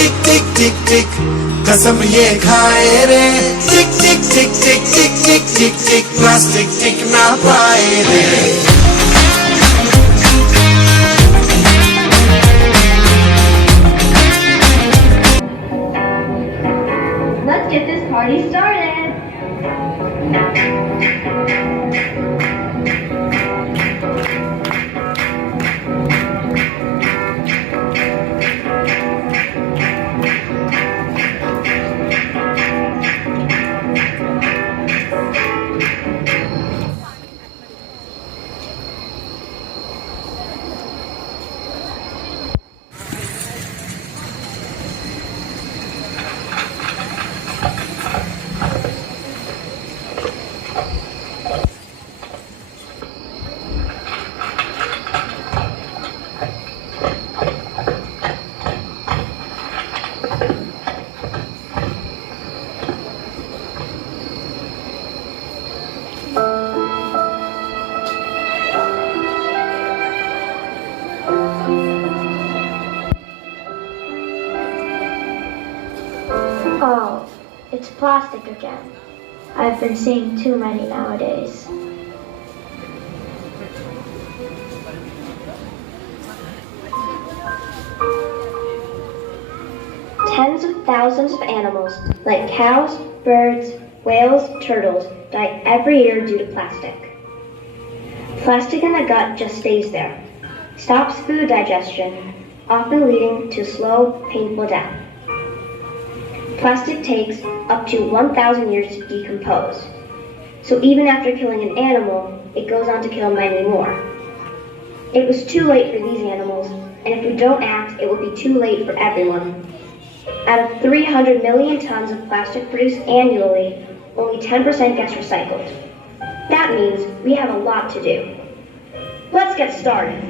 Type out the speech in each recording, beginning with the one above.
टिक टिक टिक टिक कसम ये खाए रे टिक टिक टिक टिक टिक टिक टिक टिक प्लास्टिक टिक ना पाए रे Let's get this party started. Oh, it's plastic again. I've been seeing too many nowadays. Tens of thousands of animals, like cows, birds, whales, turtles, die every year due to plastic. Plastic in the gut just stays there, stops food digestion, often leading to slow, painful death. Plastic takes up to 1,000 years to decompose. So even after killing an animal, it goes on to kill many more. It was too late for these animals, and if we don't act, it will be too late for everyone. Out of 300 million tons of plastic produced annually, only 10% gets recycled. That means we have a lot to do. Let's get started.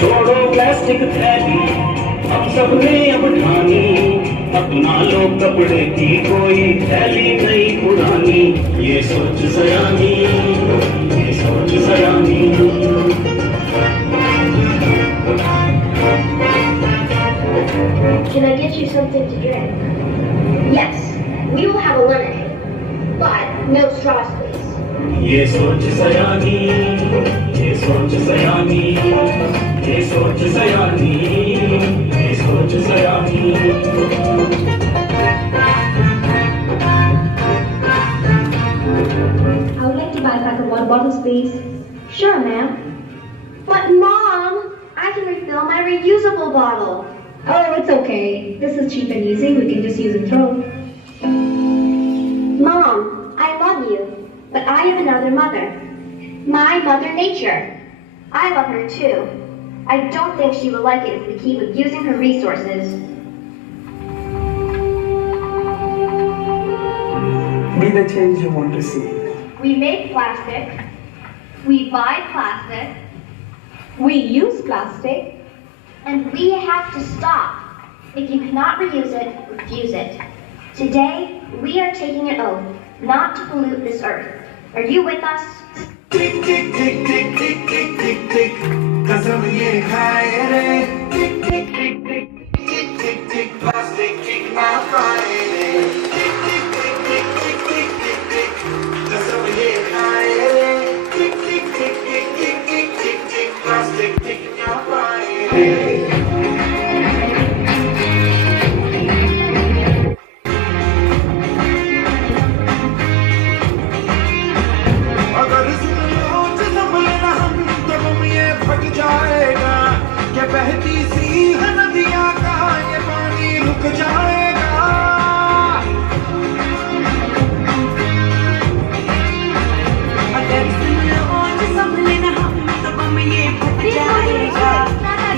छोड़ो plastic थैली हम सब ने अब ठानी अपना लो कपड़े की कोई थैली नहीं पुरानी ये सोच सयानी ये सोच सयानी Can I get you something to drink? Yes, we will have a lemonade, but no straws, please. ये सोच सयानी ये सोच सयानी ये सोच सयानी ये सोच सयानी I would like to buy a pack of water bottles, please. Sure, ma'am. But Mom, I can refill my reusable bottle. Oh, it's okay. This is cheap and easy. We can just use and throw. Mom, I love you, but I have another mother. My Mother Nature. I love her too. I don't think she will like it if we keep abusing her resources. Be the change you want to see. We make plastic. We buy plastic. We use plastic. And we have to stop. If you cannot reuse it, refuse it. Today, we are taking an oath not to pollute this earth. Are you with us? टिक टिक टिक टिक टिक टिक टिक टिक कसम ये खाए रे टिक टिक टिक टिक टिक टिक टिक plastic टिक ना पाए रे टिक टिक टिक टिक टिक टिक टिक टिक कसम ये खाए रे टिक टिक टिक टिक टिक टिक टिक टिक प्लास्टिक टिक ना पाए रे जाएगा क्या बहती सी है नदियाँ का ये पानी रुक जाएगा अगर रोज संभले न हम तो बम ये फट जाएगा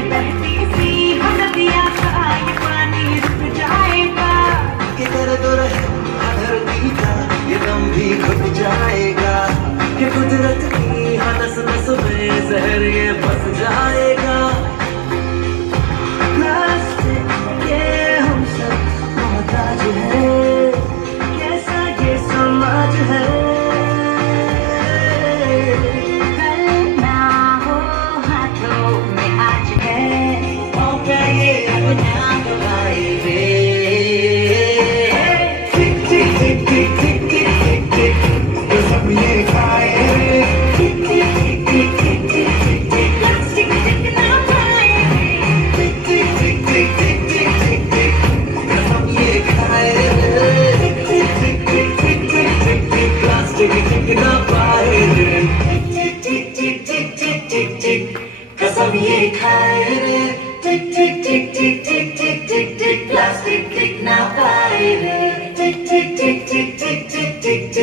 ये बहती सी है नदियाँ का ये पानी रुक जाएगा कि दर्द रहे धरती का ये दम भी घुट जाएगा कि कुदरत की नस नस में जहर ये बस जाएगा प्लास्टिक के हम सब मोहताज है कैसा ये समाज है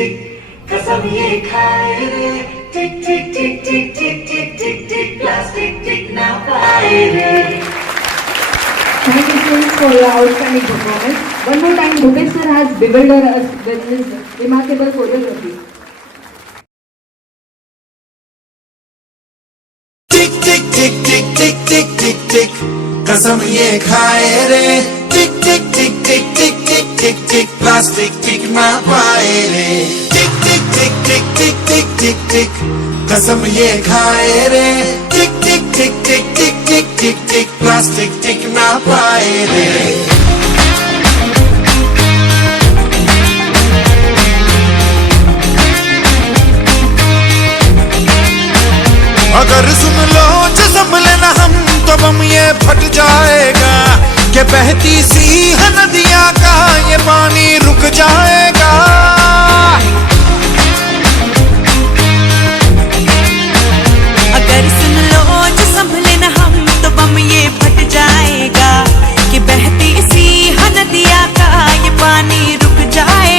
टिक कसम ये खाए रे टिक टिक टिक टिक टिक टिक टिक टिक प्लास्टिक टिक ना पाए रे. Thank you students for your outstanding performance. One more time, Mukesh sir has bewildered us with his remarkable choreography. टिक टिक टिक टिक टिक टिक टिक टिक कसम ये खाए रे टिक टिक टिक टिक टिक टिक टिक टिक प्लास्टिक टिक ना पाए रे टिक टिक टिक टिक टिक टिक टिक टिक कसम ये खाए रे टिक टिक टिक टिक टिक टिक टिक टिक प्लास्टिक टिक ना पाए रे. अगर सुन लो जो संभले ना हम तो बम ये फट जाएगा कि बहती सी नदियाँ का ये पानी रुक जाएगा.